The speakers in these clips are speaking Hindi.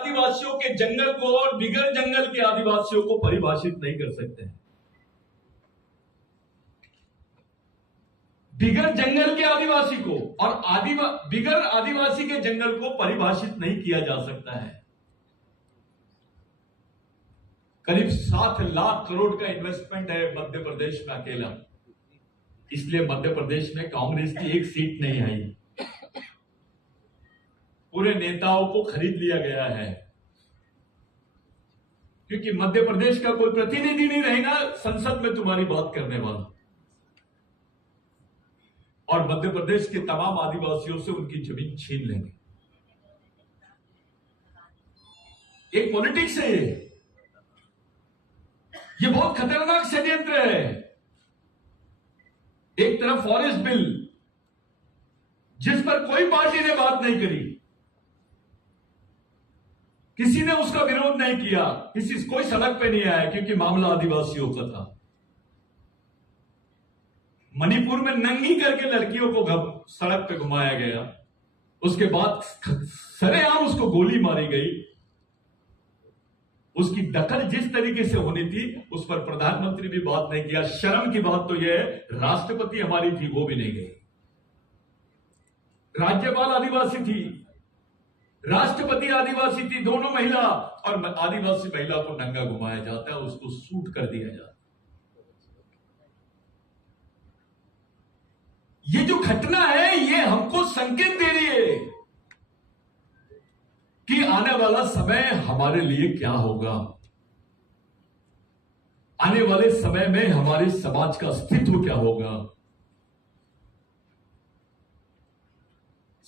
आदिवासियों के जंगल को और बिगर जंगल के आदिवासियों को परिभाषित नहीं कर सकते हैं। बिगर जंगल के आदिवासी को और बिगर आदिवासी के जंगल को परिभाषित नहीं किया जा सकता है। करीब 7 लाख करोड़ का इन्वेस्टमेंट है मध्य प्रदेश में अकेला, इसलिए मध्य प्रदेश में कांग्रेस की एक सीट नहीं आई। पूरे नेताओं को खरीद लिया गया है, क्योंकि मध्य प्रदेश का कोई प्रतिनिधि नहीं रहेगा संसद में तुम्हारी बात करने वाला, और मध्य प्रदेश के तमाम आदिवासियों से उनकी जमीन छीन लेंगे। एक पॉलिटिक्स है ये बहुत खतरनाक षड्यंत्र है। एक तरफ फॉरेस्ट बिल जिस पर कोई पार्टी ने बात नहीं करी, किसी ने उसका विरोध नहीं किया, कोई सड़क पे नहीं आया क्योंकि मामला आदिवासियों का था। मणिपुर में नंगी करके लड़कियों को सड़क पे घुमाया गया, उसके बाद सरेआम उसको गोली मारी गई। उसकी दखल जिस तरीके से होनी थी उस पर प्रधानमंत्री भी बात नहीं किया। शर्म की बात तो यह है, राष्ट्रपति हमारी थी वो भी नहीं गई, राज्यपाल आदिवासी थी, राष्ट्रपति आदिवासी थी, दोनों महिला, और आदिवासी महिला को नंगा घुमाया जाता है, उसको सूट कर दिया जाता है। ये जो घटना है ये हमको संकेत दे रही है कि आने वाला समय हमारे लिए क्या होगा, आने वाले समय में हमारे समाज का अस्तित्व क्या होगा।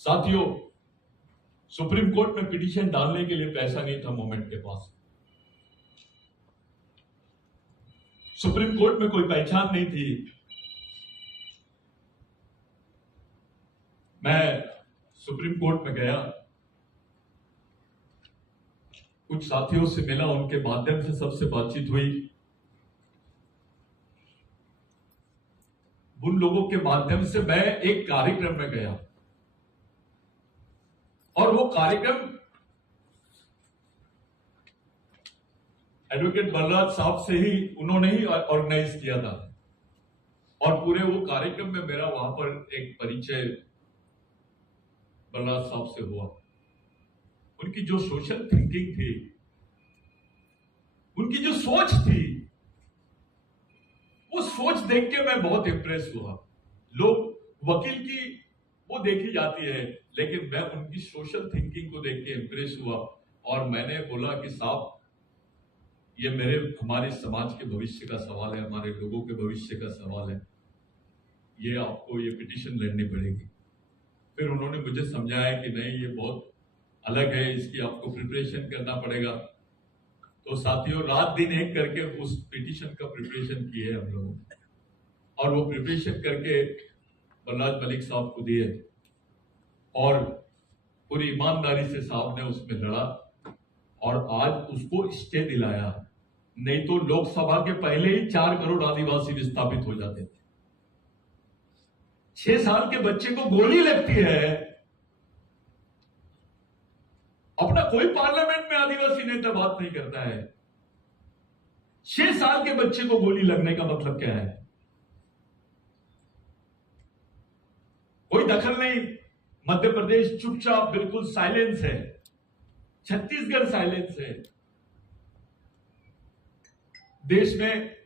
साथियों, सुप्रीम कोर्ट में पिटीशन डालने के लिए पैसा नहीं था मूवमेंट के पास, सुप्रीम कोर्ट में कोई पहचान नहीं थी। मैं सुप्रीम कोर्ट में गया, कुछ साथियों से मिला, उनके माध्यम से सबसे बातचीत हुई। उन लोगों के माध्यम से मैं एक कार्यक्रम में गया, और वो कार्यक्रम एडवोकेट बलराज साहब से ही उन्होंने ही ऑर्गेनाइज किया था, और पूरे वो कार्यक्रम में मेरा वहां पर एक परिचय बलराज साहब से हुआ। उनकी जो सोशल थिंकिंग थी, उनकी जो सोच थी, वो सोच देख के मैं बहुत इंप्रेस हुआ। लोग वकील की वो देखी जाती है, लेकिन मैं उनकी सोशल थिंकिंग को देख के इंप्रेस हुआ, और मैंने बोला कि साहब ये हमारे समाज के भविष्य का सवाल है, हमारे लोगों के भविष्य का सवाल है, ये आपको ये पिटीशन लड़नी पड़ेगी। फिर उन्होंने मुझे समझाया कि नहीं ये बहुत अलग है, इसकी आपको प्रिपरेशन करना पड़ेगा। तो साथियों, रात दिन एक करके उस पिटीशन का प्रिपरेशन किए हम लोगों ने, और वो प्रिपरेशन करके बलराज मलिक साहब को दिए, और पूरी ईमानदारी से साहब ने उसमें लड़ा, और आज उसको स्टे दिलाया। नहीं तो लोकसभा के पहले ही 4 करोड़ आदिवासी विस्थापित हो जाते थे। 6 साल के बच्चे को गोली लगती है, अपना कोई पार्लियामेंट में आदिवासी नेता बात नहीं करता है। 6 साल के बच्चे को गोली लगने का मतलब क्या है? कोई दखल नहीं, मध्य प्रदेश चुपचाप बिल्कुल साइलेंस है, छत्तीसगढ़ साइलेंस है। देश में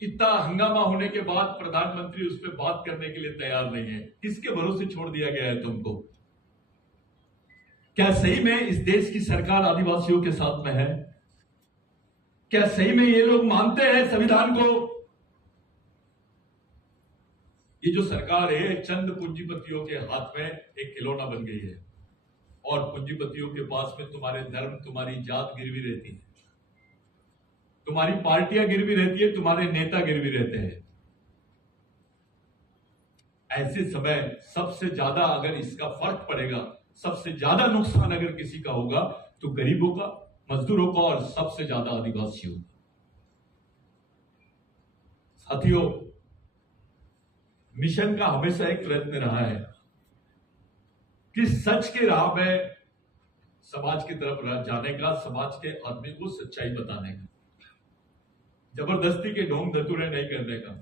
इतना हंगामा होने के बाद प्रधानमंत्री उस पर बात करने के लिए तैयार नहीं है। किसके भरोसे छोड़ दिया गया है तुमको? क्या सही में इस देश की सरकार आदिवासियों के साथ में है? क्या सही में ये लोग मानते हैं संविधान को? ये जो सरकार है चंद पूंजीपतियों के हाथ में एक खिलौना बन गई है, और पूंजीपतियों के पास में तुम्हारे धर्म, तुम्हारी जात गिरवी रहती है, तुम्हारी पार्टियां गिरवी रहती है, तुम्हारे नेता गिरवी रहते हैं। ऐसे समय सबसे ज्यादा अगर इसका फर्क पड़ेगा, सबसे ज्यादा नुकसान अगर किसी का होगा तो गरीबों का, मजदूरों का, और सबसे ज्यादा आदिवासियों का। साथियों, मिशन का हमेशा एक प्रयत्न रहा है कि सच के राह में समाज की तरफ जाने का, समाज के आदमी को सच्चाई बताने का, जबरदस्ती के ढोंग धतूरे नहीं करने का।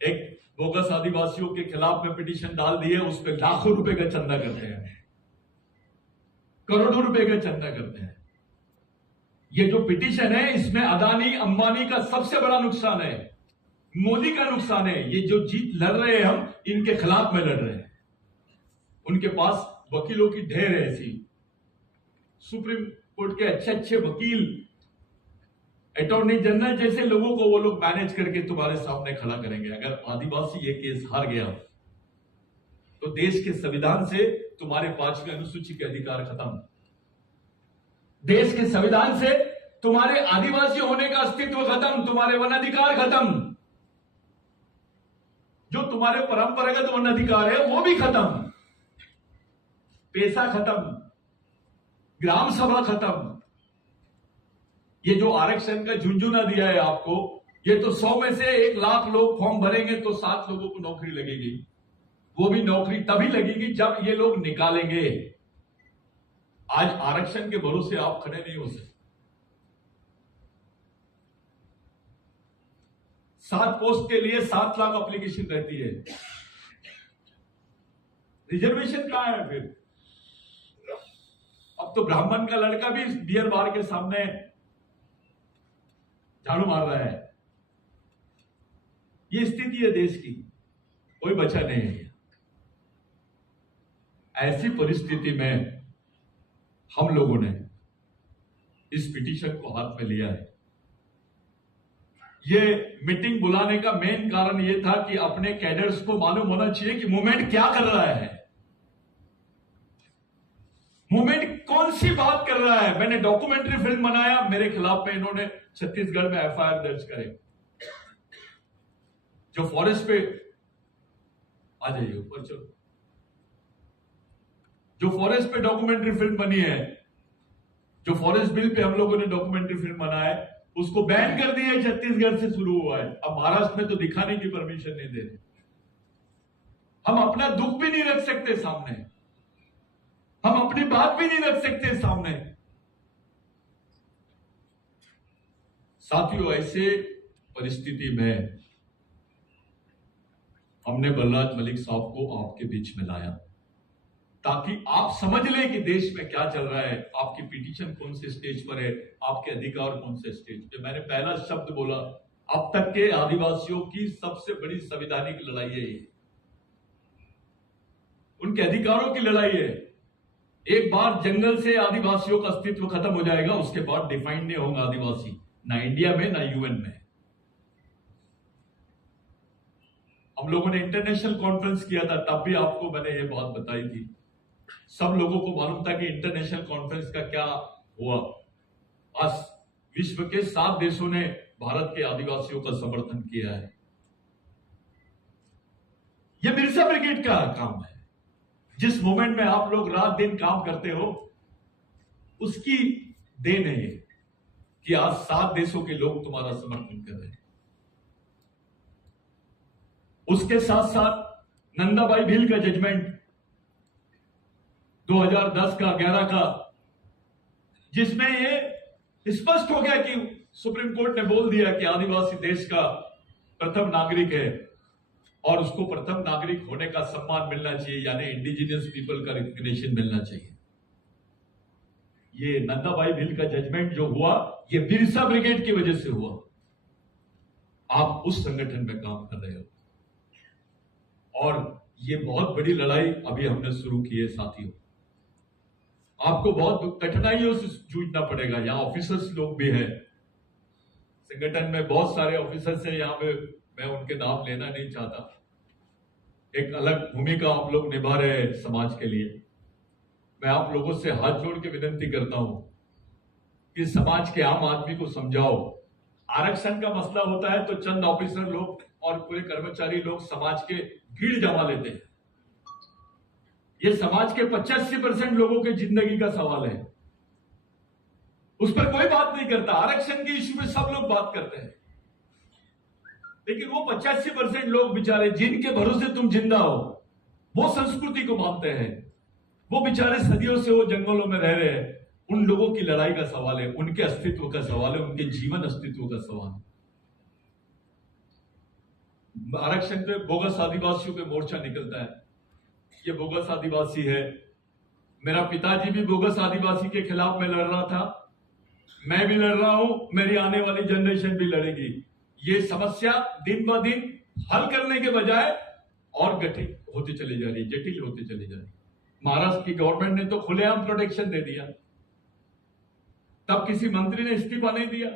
एक बोगस आदिवासियों के खिलाफ में पिटीशन डाल दिए, उस पर लाखों रुपए का चंदा करते हैं, करोड़ों रुपए का चंदा करते हैं। ये जो पिटीशन है, इसमें अदानी अंबानी का सबसे बड़ा नुकसान है, मोदी का नुकसान है। ये जो जीत लड़ रहे हैं हम, इनके खिलाफ में लड़ रहे हैं। उनके पास वकीलों की ढेर है ऐसी, सुप्रीम कोर्ट के अच्छे अच्छे वकील, अटॉर्नी जनरल जैसे लोगों को वो लोग मैनेज करके तुम्हारे सामने खड़ा करेंगे। अगर आदिवासी ये केस हार गया तो देश के संविधान से तुम्हारे 5वीं अनुसूची के अधिकार खत्म, देश के संविधान से तुम्हारे आदिवासी होने का अस्तित्व खत्म, तुम्हारे वन अधिकार खत्म, जो तुम्हारे परंपरागत वन अधिकार है वो भी खत्म, पैसा खत्म, ग्राम सभा खत्म। ये जो आरक्षण का झुंझुना दिया है आपको, ये तो 100 में से 1 लाख लोग फॉर्म भरेंगे तो 7 लोगों को नौकरी लगेगी। वो भी नौकरी तभी लगेगी जब ये लोग निकालेंगे। आज आरक्षण के भरोसे आप खड़े नहीं हो सकते। 7 पोस्ट के लिए 7 लाख एप्लीकेशन रहती है, रिजर्वेशन कहां है फिर? अब तो ब्राह्मण का लड़का भी बियर बार के सामने झाड़ू मार रहा है। ये स्थिति है देश की, कोई बचा नहीं है। ऐसी परिस्थिति में हम लोगों ने इस पिटीशन को हाथ में लिया है। ये मीटिंग बुलाने का मेन कारण ये था कि अपने कैडर्स को मालूम होना चाहिए कि मूवमेंट क्या कर रहा है, मूवमेंट कौन सी बात कर रहा है। मैंने डॉक्यूमेंट्री फिल्म बनाया, मेरे खिलाफ में इन्होंने छत्तीसगढ़ में एफआईआर दर्ज करे। जो फॉरेस्ट पे, आ जाइए ऊपर चलो, जो फॉरेस्ट पे डॉक्यूमेंट्री फिल्म बनी है, जो फॉरेस्ट बिल पे हम लोगों ने डॉक्यूमेंट्री फिल्म बनाया है, उसको बैन कर दिया है। छत्तीसगढ़ से शुरू हुआ है, अब महाराष्ट्र में तो दिखाने की परमिशन नहीं दे रहे। हम अपना दुख भी नहीं रख सकते सामने, हम अपनी बात भी नहीं रख सकते सामने। साथियों, ऐसे परिस्थिति में हमने बलराज मलिक साहब को आपके बीच में लाया ताकि आप समझ लें कि देश में क्या चल रहा है, आपकी पिटीशन कौन से स्टेज पर है, आपके अधिकार कौन से स्टेज पे। मैंने पहला शब्द बोला, अब तक के आदिवासियों की सबसे बड़ी संवैधानिक लड़ाई है ये, उनके अधिकारों की लड़ाई है। एक बार जंगल से आदिवासियों का अस्तित्व खत्म हो जाएगा, उसके बाद डिफाइन नहीं होगा आदिवासी, ना इंडिया में ना यूएन में। हम लोगों ने इंटरनेशनल कॉन्फ्रेंस किया था, तब भी आपको मैंने ये बात बताई थी। सब लोगों को मालूम था कि इंटरनेशनल कॉन्फ्रेंस का क्या हुआ। आज विश्व के 7 देशों ने भारत के आदिवासियों का समर्थन किया है। यह बिरसा ब्रिगेड का काम है। जिस मोमेंट में आप लोग रात दिन काम करते हो, उसकी देन है ये कि आज 7 देशों के लोग तुम्हारा समर्थन कर रहे हैं। उसके साथ साथ नंदाबाई भील का जजमेंट 2010 का 11 का, जिसमें ये स्पष्ट हो गया कि सुप्रीम कोर्ट ने बोल दिया कि आदिवासी देश का प्रथम नागरिक है और उसको प्रथम नागरिक होने का सम्मान मिलना चाहिए, यानी इंडिजिनियस पीपल का रिकग्निशन मिलना चाहिए। ये नंदाबाई भील का जजमेंट जो हुआ, ये बिरसा ब्रिगेड की वजह से हुआ। आप उस संगठन में काम कर रहे हो और ये बहुत बड़ी लड़ाई अभी हमने शुरू की है। साथियों, आपको बहुत कठिनाइयों से जूझना पड़ेगा। यहां ऑफिसर्स लोग भी हैं, संगठन में बहुत सारे ऑफिसर्स हैं। यहां पे मैं उनके नाम लेना नहीं चाहता। एक अलग भूमिका आप लोग निभा रहे हैं समाज के लिए। मैं आप लोगों से हाथ जोड़ के विनती करता हूं कि समाज के आम आदमी को समझाओ। आरक्षण का मसला होता है तो चंद ऑफिसर लोग और पूरे कर्मचारी लोग समाज के भीड़ जमा लेते हैं। ये समाज के 85% लोगों के जिंदगी का सवाल है, उस पर कोई बात नहीं करता। आरक्षण के इश्यू में सब लोग बात करते हैं, लेकिन वो 85% लोग बेचारे जिनके भरोसे तुम जिंदा हो, वो संस्कृति को मानते हैं। वो बेचारे सदियों से वो जंगलों में रह रहे हैं, उन लोगों की लड़ाई का सवाल है, उनके अस्तित्व का सवाल है, उनके जीवन अस्तित्व का सवाल है। आरक्षण पे बोगस आदिवासियों पे मोर्चा निकलता है, ये बोगस आदिवासी है। मेरा पिताजी भी बोगस आदिवासी के खिलाफ में लड़ रहा था, मैं भी लड़ रहा हूं, मेरी आने वाली जनरेशन भी लड़ेगी। ये समस्या दिन ब दिन हल करने के बजाय और गठित होती चली जा रही है, जटिल होती चली जा रही है। महाराष्ट्र की गवर्नमेंट ने तो खुलेआम प्रोटेक्शन दे दिया, तब किसी मंत्री ने इस्तीफा नहीं दिया।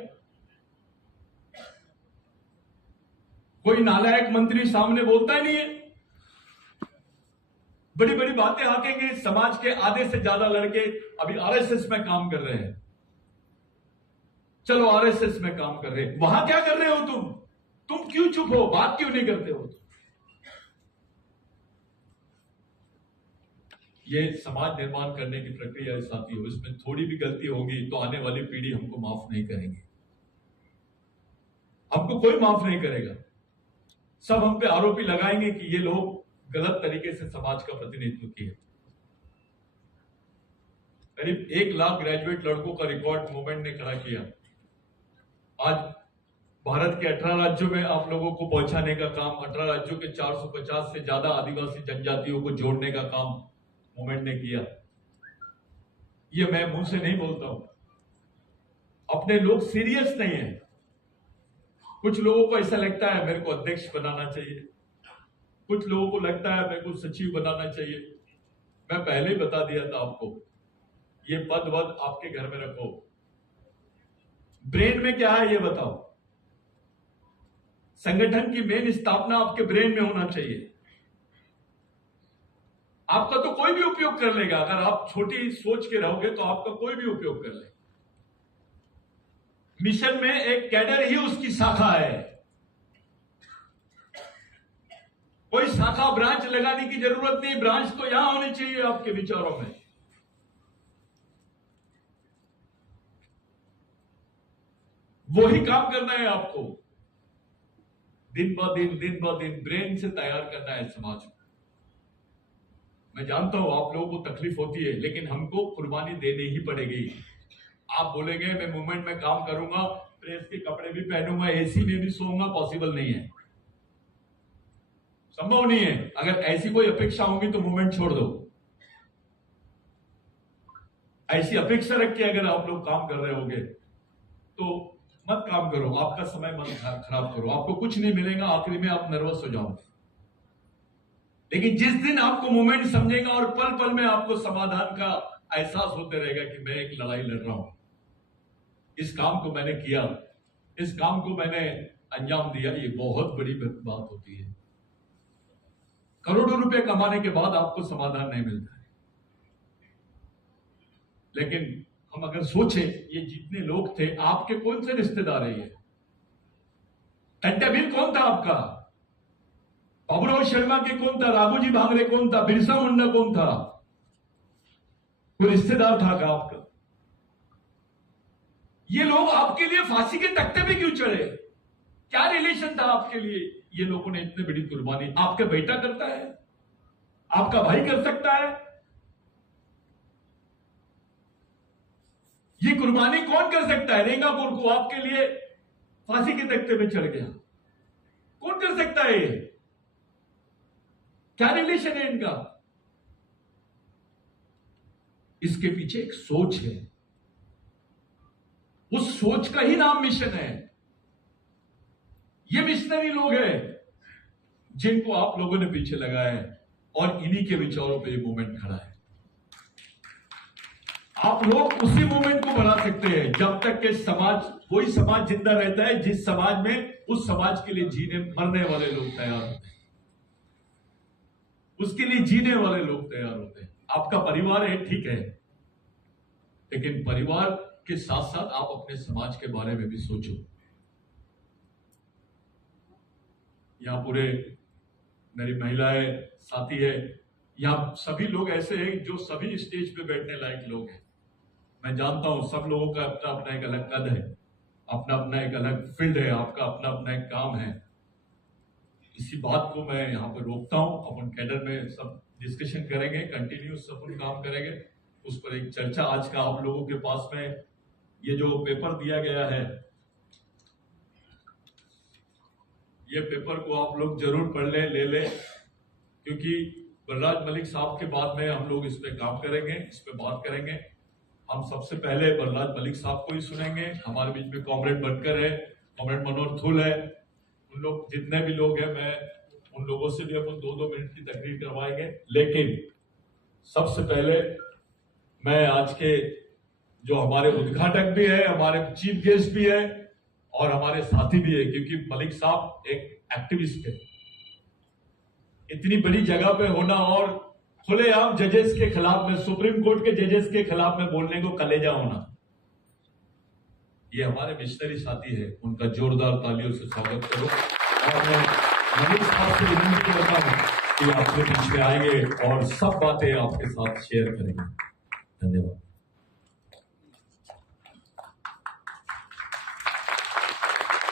कोई नालायक मंत्री सामने बोलता ही नहीं है, बड़ी बड़ी बातें हाकेंगे। समाज के आधे से ज्यादा लड़के अभी आरएसएस में काम कर रहे हैं। चलो आरएसएस में काम कर रहे हैं, वहां क्या कर रहे हो तुम क्यों चुप हो, बात क्यों नहीं करते हो? ये समाज निर्माण करने की प्रक्रिया है साथियों, इसमें थोड़ी भी गलती होगी तो आने वाली पीढ़ी हमको माफ नहीं करेंगे, हमको कोई माफ नहीं करेगा। सब हम पे आरोपी लगाएंगे कि ये लोग गलत तरीके से समाज का प्रतिनिधित्व किए। करीब 1 लाख ग्रेजुएट लड़कों का रिकॉर्ड मूवमेंट ने खड़ा किया। आज भारत के 18 राज्यों में आप लोगों को पहुंचाने का काम, 18 राज्यों के 450 से ज्यादा आदिवासी जनजातियों को जोड़ने का काम मूवमेंट ने किया। ये मैं मुंह से नहीं बोलता हूं, अपने लोग सीरियस नहीं है। कुछ लोगों को ऐसा लगता है मेरे को अध्यक्ष बनाना चाहिए, कुछ लोगों को लगता है मेरे को सचिव बनाना चाहिए। मैं पहले ही बता दिया था आपको, ये पद वद आपके घर में रखो, ब्रेन में क्या है ये बताओ। संगठन की मेन स्थापना आपके ब्रेन में होना चाहिए। आपका तो कोई भी उपयोग कर लेगा, अगर आप छोटी सोच के रहोगे तो आपका कोई भी उपयोग कर लेगा। मिशन में एक कैडर ही उसकी शाखा है, कोई शाखा ब्रांच लगाने की जरूरत नहीं। ब्रांच तो यहां होनी चाहिए आपके विचारों में। वही काम करना है आपको, दिन ब दिन ब्रेन से तैयार करना है समाज को। मैं जानता हूं आप लोगों को तकलीफ होती है, लेकिन हमको कुर्बानी देनी ही पड़ेगी। आप बोलेंगे मैं मूवमेंट में काम करूंगा, प्रेस के कपड़े भी पहनूंगा, एसी में भी सोऊंगा, पॉसिबल नहीं है, संभव नहीं है। अगर ऐसी कोई अपेक्षा होगी तो मूवमेंट छोड़ दो। ऐसी अपेक्षा रख के अगर आप लोग काम कर रहे होंगे तो मत काम करो, आपका समय मत खराब करो, आपको कुछ नहीं मिलेगा, आखिरी में आप नर्वस हो जाओगे। लेकिन जिस दिन आपको मूवमेंट समझेगा और पल पल में आपको समाधान का एहसास होते रहेगा कि मैं एक लड़ाई लड़ रहा हूं, इस काम को मैंने किया, इस काम को मैंने अंजाम दिया, ये बहुत बड़ी बात होती है। करोड़ों रुपए कमाने के बाद आपको समाधान नहीं मिलता है। लेकिन हम अगर सोचें, ये जितने लोग थे, आपके कौन से रिश्तेदार है? ये टंटाबिल कौन था आपका? बाबूराव शर्मा के कौन था? राघोजी भांगरे कौन था? बिरसा मुंडा कौन था? कोई रिश्तेदार था क्या आपका? ये लोग आपके लिए फांसी के तख्ते पे क्यों चढ़े? क्या रिलेशन था आपके लिए? ये लोगों ने इतनी बड़ी कुर्बानी, आपका बेटा करता है, आपका भाई कर सकता है? ये कुर्बानी कौन कर सकता है? रेंगापुर को आपके लिए फांसी के तख्ते पे चढ़ गया, कौन कर सकता है? ये क्या रिलेशन है इनका? इसके पीछे एक सोच है, उस सोच का ही नाम मिशन है। ये मिशनरी लोग हैं जिनको आप लोगों ने पीछे लगाया है, और इन्हीं के विचारों पे ये मूवमेंट खड़ा है। आप लोग उसी मूवमेंट को बढ़ा सकते हैं जब तक के समाज, वही समाज जिंदा रहता है जिस समाज में उस समाज के लिए जीने मरने वाले लोग तैयार होते हैं, उसके लिए जीने वाले लोग तैयार होते हैं। आपका परिवार है, ठीक है, लेकिन परिवार के साथ साथ आप अपने समाज के बारे में भी सोचो। यहां पूरे मेरी महिलाएं साथी है, यहां सभी लोग ऐसे हैं जो सभी स्टेज पे बैठने लायक लोग हैं। मैं जानता हूं सब लोगों का अपना अपना एक अलग कद है, अपना अपना एक अलग फील्ड है, आपका अपना अपना एक काम है। इसी बात को मैं यहां पर रोकता हूं। अपन कैडर में सब डिस्कशन करेंगे, कंटिन्यूस अपन काम करेंगे उस पर। एक चर्चा आज का आप लोगों के पास में ये जो पेपर दिया गया है, ये पेपर को आप लोग जरूर पढ़ लें, ले लें, क्योंकि बलराज मलिक साहब के बाद में हम लोग इस पे काम करेंगे, इस पे बात करेंगे। हम सबसे पहले बलराज मलिक साहब को ही सुनेंगे। हमारे बीच में कॉमरेड बनकर है, कॉमरेड मनोहर थुल है, उन लोग जितने भी लोग हैं, मैं उन लोगों से भी अपन 2-2 मिनट की तकरीर करवाएंगे। लेकिन सबसे पहले मैं आज के जो हमारे उद्घाटक भी है, हमारे चीफ गेस्ट भी है और हमारे साथी भी है, क्योंकि मलिक साहब एक एक्टिविस्ट है। इतनी बड़ी जगह पे होना और खुलेआम जजेस के खिलाफ में, सुप्रीम कोर्ट के जजेस के खिलाफ में बोलने को कलेजा होना, ये हमारे मिशनरी साथी है। उनका जोरदार तालियों से स्वागत करो। और मैं मलिक साहब से विनती करता हूं कि आपके बीच में आएंगे और सब बातें आपके साथ शेयर करेंगे। धन्यवाद।